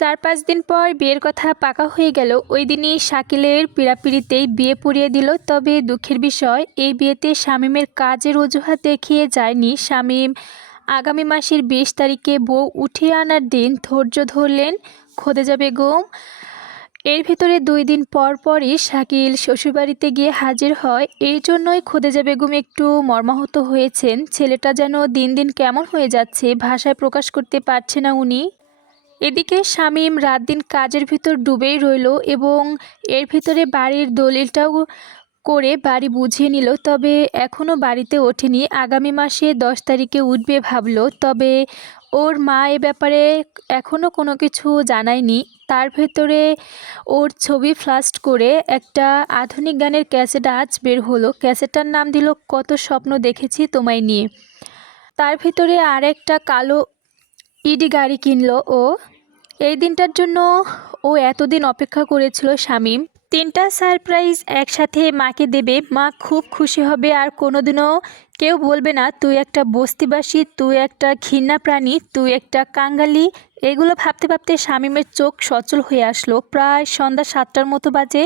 ৪-৫ দিন পর বিয়ের কথা পাকা হয়ে গেল। ওই দিনই শাকিলের পীড়াপিড়িতেই বিয়ে পড়িয়ে দিল। তবে দুঃখের বিষয়, এই বিয়েতে শামীমের কাজের অজুহাত দেখিয়ে যায়নি। শামীম আগামী মাসের ২০ তারিখে বউ উঠিয়ে আনার দিন ধৈর্য ধরলেন খোদেজা বেগম। এর ভিতরে ২ দিন পর পরই শাকিল শ্বশুরবাড়িতে গিয়ে হাজির হয়। এই জন্যই খোদেজা বেগম একটু মর্মাহত হয়েছেন। ছেলেটা যেন দিন দিন কেমন হয়ে যাচ্ছে, ভাষায় প্রকাশ করতে পারছে না উনি। এদিকে শামীম রাত দিন কাজের ভিতর ডুবেই রইল এবং এর ভিতরে বাড়ির দলিলটাও করে বাড়ি বুঝিয়ে নিল। তবে এখনও বাড়িতে ওঠেনি। আগামী মাসে ১০ তারিখে উঠবে ভাবল। তবে ওর মা এ ব্যাপারে এখনও কোনো কিছু জানায়নি। তার ভেতরে ওর ছবি ফ্লাশ করে একটা আধুনিক গানের ক্যাসেট আজ বের হলো। ক্যাসেটটার নাম দিল কত স্বপ্ন দেখেছি তোমায় নিয়ে। তার ভিতরে আর একটা কালো ইডি গাড়ি কিনলো ও। এই দিনটার জন্য ও এতদিন অপেক্ষা করেছিল শামীম। ৩টা সারপ্রাইজ একসাথে মাকে দেবে, মা খুব খুশি হবে। আর কোনোদিনও কেউ বলবে না তুই একটা বস্তিবাসী, তুই একটা ঘৃণা প্রাণী, তুই একটা কাঙালি। এগুলো ভাবতে ভাবতে শামীমের চোখ সচল হয়ে আসলো। প্রায় সন্ধ্যা ৭টার মতো বাজে।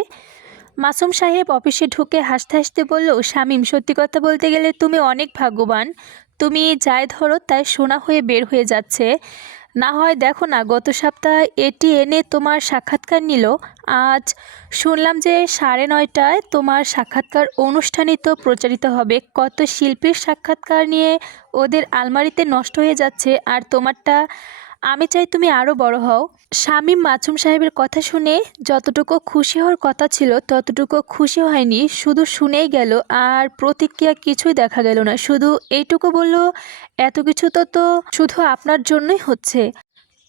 মাসুম সাহেব অফিসে ঢুকে হাসতে হাসতে বলল, শামীম, সত্যি কথা বলতে গেলে তুমি অনেক ভাগ্যবান। তুমি যাই ধরো তাই সোনা হয়ে বের হয়ে যাচ্ছে। না হয় দেখো না, গত সপ্তাহে এটি এনে তোমার সাক্ষাৎকার নিল। আজ শুনলাম যে ৯:৩০টায় তোমার সাক্ষাৎকার অনুষ্ঠানই তো প্রচারিত হবে। কত শিল্পীর সাক্ষাৎকার নিয়ে ওদের আলমারিতে নষ্ট হয়ে যাচ্ছে, আর তোমারটা। আমি চাই তুমি আরও বড় হও। শামীম মাসুম সাহেবের কথা শুনে যতটুকু খুশি হওয়ার কথা ছিল ততটুকু খুশি হয়নি। শুধু শুনেই গেল, আর প্রতিক্রিয়া কিছুই দেখা গেল না। শুধু এইটুকু বলল, এত কিছু তো শুধু আপনার জন্যই হচ্ছে।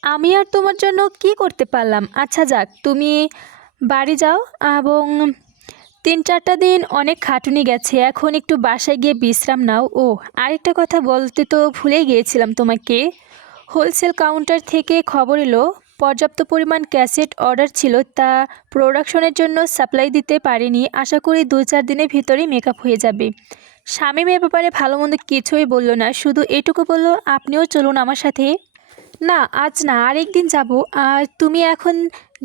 আমি আর তোমার জন্য কি করতে পারলাম? আচ্ছা যাক, তুমি বাড়ি যাও এবং ৩-৪টা দিন অনেক খাটুনি গেছে, এখন একটু বাসায় গিয়ে বিশ্রাম নাও। ও আরেকটা কথা বলতে তো ভুলেই গিয়েছিলাম তোমাকে। হোলসেল কাউন্টার থেকে খবর এলো পর্যাপ্ত পরিমাণ ক্যাসেট অর্ডার ছিল, তা প্রোডাকশনের জন্য সাপ্লাই দিতে পারেনি। আশা করি ২-৪ দিনের ভিতরেই মেকআপ হয়ে যাবে। শামীম এ ব্যাপারে ভালো মন্দ কিছুই বলল না, শুধু এটুকু বলল, আপনিও চলুন আমার সাথে। না আজ না, আরেকদিন যাব। আর তুমি এখন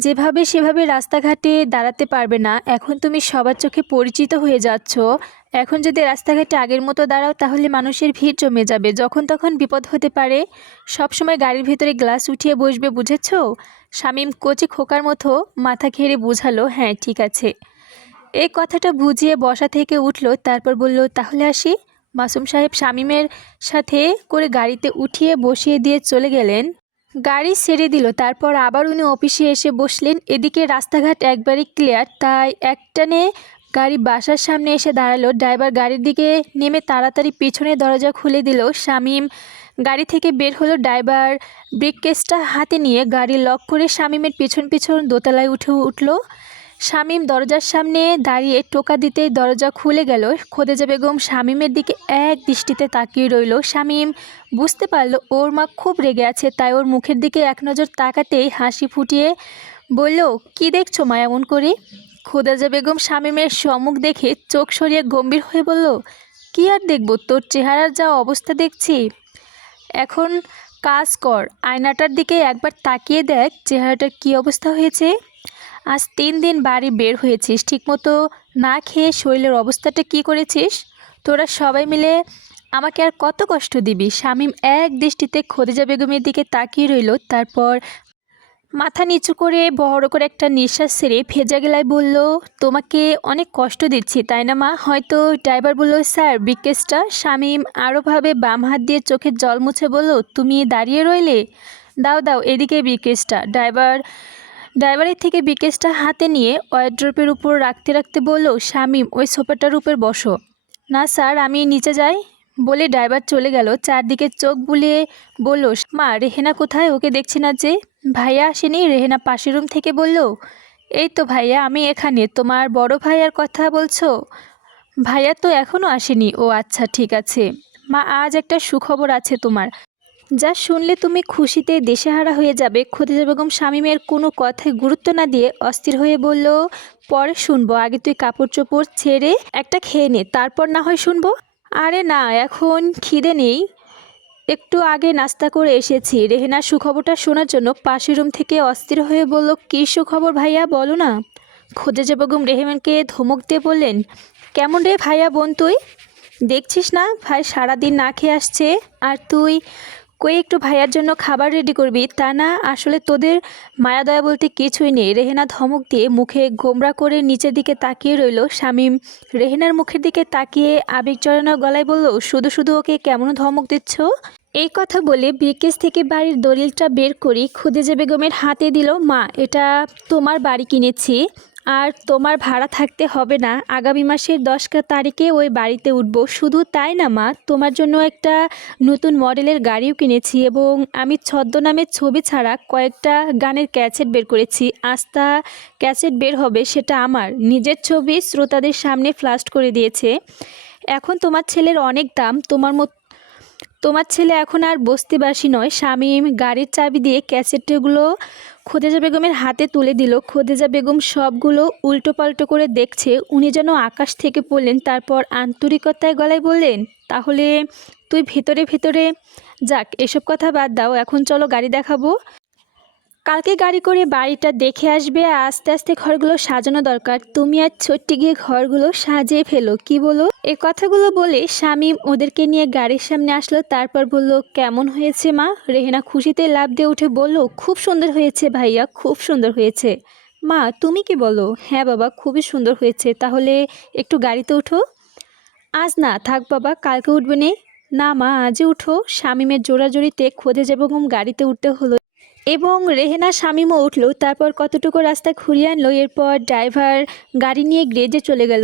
যেভাবে সেভাবে রাস্তাঘাটে দাঁড়াতে পারবে না। এখন তুমি সবার চোখে পরিচিত হয়ে যাচ্ছ। এখন যদি রাস্তাঘাটে আগের মতো দাঁড়াও তাহলে মানুষের ভিড় জমে যাবে, যখন তখন বিপদ হতে পারে। সবসময় গাড়ির ভিতরে গ্লাস উঠিয়ে বসবে, বুঝেছ? শামীম কচি খোকার মতো মাথা ঘেরে বুঝালো, হ্যাঁ ঠিক আছে। এই কথাটা বুঝিয়ে বসা থেকে উঠল, তারপর বলল, তাহলে আসি। মাসুম সাহেব শামীমের সাথে করে গাড়িতে উঠিয়ে বসিয়ে দিয়ে চলে গেলেন। গাড়ি ছেড়ে দিল, তারপর আবার উনি অফিসে এসে বসলেন। এদিকে রাস্তাঘাট একবারই ক্লিয়ার, তাই একটানে গাড়ি বাসার সামনে এসে দাঁড়ালো। ড্রাইভার গাড়ির দিকে নেমে তাড়াতাড়ি পিছনের দরজা খুলে দিল। শামীম গাড়ি থেকে বের হলো। ড্রাইভার ব্রিফকেসটা হাতে নিয়ে গাড়ি লক করে শামীমের পিছন পিছন দোতলায় উঠল। শামীম দরজার সামনে দাঁড়িয়ে টোকা দিতেই দরজা খুলে গেল। খোদেজা বেগম শামীমের দিকে এক দৃষ্টিতে তাকিয়ে রইল। শামীম বুঝতে পারল ওর মা খুব রেগে আছে, তাই ওর মুখের দিকে এক নজর তাকাতেই হাসি ফুটিয়ে বলল, কি দেখছো মা এমন করে? খোদেজা বেগম শামীমের সম্মুখ দেখে চোখ সরিয়ে গম্ভীর হয়ে বলল, কি আর দেখব, তোর চেহারার যা অবস্থা দেখছি। এখন কাজ কর, আয়নাটার দিকে একবার তাকিয়ে দেখ চেহারাটার কী অবস্থা হয়েছে। আজ ৩ দিন বাড়ি বের হয়েছিস, ঠিকমতো না খেয়ে শরীরের অবস্থাটা কি করেছিস? তোরা সবাই মিলে আমাকে আর কত কষ্ট দিবি? শামীম এক দৃষ্টিতে খদিজা বেগমের দিকে তাকিয়ে রইল, তারপর মাথা নিচু করে বড় করে একটা নিঃশ্বাস ছেড়ে ভেজা গলায় বলল, তোমাকে অনেক কষ্ট দিচ্ছি তাই না মা? হয়তো। ড্রাইভার বলল, স্যার ব্রিফকেসটা। শামীম আরোভাবে বাম হাত দিয়ে চোখের জল মুছে বলল, তুমি দাঁড়িয়ে রইলে? দাও দাও এদিকে ব্রিফকেসটা। ড্রাইভারের থেকে ব্রিফকেসটা হাতে নিয়ে ওয়ারড্রপের উপর রাখতে রাখতে বলল, শামীম ওই সোফাটার উপর বসো। না স্যার, আমি নিচে যাই বলে ড্রাইভার চলে গেল। চারদিকে চোখ বুলিয়ে বলল, মা রেহেনা কোথায়? ওকে দেখছি না যে। ভাইয়া আসেনি? রেহেনা পাশের রুম থেকে বলল, এই তো ভাইয়া, আমি এখানে। তোমার বড় ভাইয়ার কথা বলছো? ভাইয়া তো এখনও আসেনি। ও আচ্ছা ঠিক আছে। মা আজ একটা সুখবর আছে তোমার, যা শুনলে তুমি খুশিতে দেশেহারা হয়ে যাবে। খদিজা বেগম শামীমের কোনো কথায় গুরুত্ব না দিয়ে অস্থির হয়ে বলল, পরে শুনবো, আগে তুই কাপড় চোপড় ছেড়ে একটা খেয়ে নে, তারপর না হয় শুনবো। আরে না, এখন খিদে নেই। একটু আগে নাস্তা করে এসেছি। রেহেনার সুখবরটা শোনার জন্য পাশের রুম থেকে অস্থির হয়ে বলল, কী সুখবর ভাইয়া, বলো না। খোদেজা বেগম রেহেমানকে ধমক দিয়ে বললেন, কেমন রে ভাইয়া বোন তুই? দেখছিস না ভাই সারাদিন না খেয়ে আসছে, আর তুই কই একটু ভাইয়ার জন্য খাবার রেডি করবি, তা না আসলে তোদের মায়া দয়া বলতে কিছুই নেই। রেহেনা ধমক দিয়ে মুখে গোমরা করে নিচের দিকে তাকিয়ে রইল। শামীম রেহেনার মুখের দিকে তাকিয়ে আবেগ জড়ানো গলায় বলল, শুধু শুধু ওকে কেমন ধমক দিচ্ছ? এই কথা বলে ব্রিকেস থেকে বাড়ির দলিলটা বের করি খুদেজা বেগমের হাতে দিল। মা, এটা তোমার বাড়ি কিনেছি, আর তোমার ভাড়া থাকতে হবে না। আগামী মাসের 10 তারিখে ওই বাড়িতে উঠব। শুধু তাই না মা, তোমার জন্য একটা নতুন মডেলের গাড়িও কিনেছি, এবং আমি ছদ্মনামে ছবি ছাড়া কয়েকটা গানের ক্যাসেট বের করেছি। আস্থা ক্যাসেট বের হবে, সেটা আমার নিজের ছবি শ্রোতাদের সামনে ফ্লাশ করে দিয়েছে। এখন তোমার ছেলের অনেক দাম, তোমার ছেলে এখন আর বস্তিবাসী নয়। শামীম গাড়ির চাবি দিয়ে ক্যাসেটগুলো খোদেজা বেগমের হাতে তুলে দিল। খোদেজা বেগম সবগুলো উল্টোপাল্টো করে দেখছে, উনি যেন আকাশ থেকে পড়লেন। তারপর আন্তরিকতায় গলায় বললেন, তাহলে তুই ভেতরে ভেতরে যাক, এসব কথা বাদ দাও, এখন চলো গাড়ি দেখাবো। কালকে গাড়ি করে বাড়িটা দেখে আসবে, আর আস্তে আস্তে ঘরগুলো সাজানো দরকার। তুমি আর ছোট্টি গিয়ে ঘরগুলো সাজিয়ে ফেলো, কি বলো? এই কথাগুলো বলে শামীম ওদেরকে নিয়ে গাড়ির সামনে আসলো। তারপর বলল, কেমন হয়েছে মা? রেহেনা খুশিতে লাফ দিয়ে উঠে বলল, খুব সুন্দর হয়েছে ভাইয়া, খুব সুন্দর হয়েছে। মা, তুমি কি বলো? হ্যাঁ বাবা, খুবই সুন্দর হয়েছে। তাহলে একটু গাড়িতে উঠো। আজ না, থাক বাবা, কালকে উঠবে নে। না মা, আজই উঠো। শামীমের জোরাজোরিতে খোদেজা বেগম গাড়িতে উঠতে হলো, এবং রেহেনা শামীমও উঠল। তারপর কতটুকু রাস্তা ঘুরিয়ে আনলো। এরপর ড্রাইভার গাড়ি নিয়ে গ্যারেজে চলে গেল।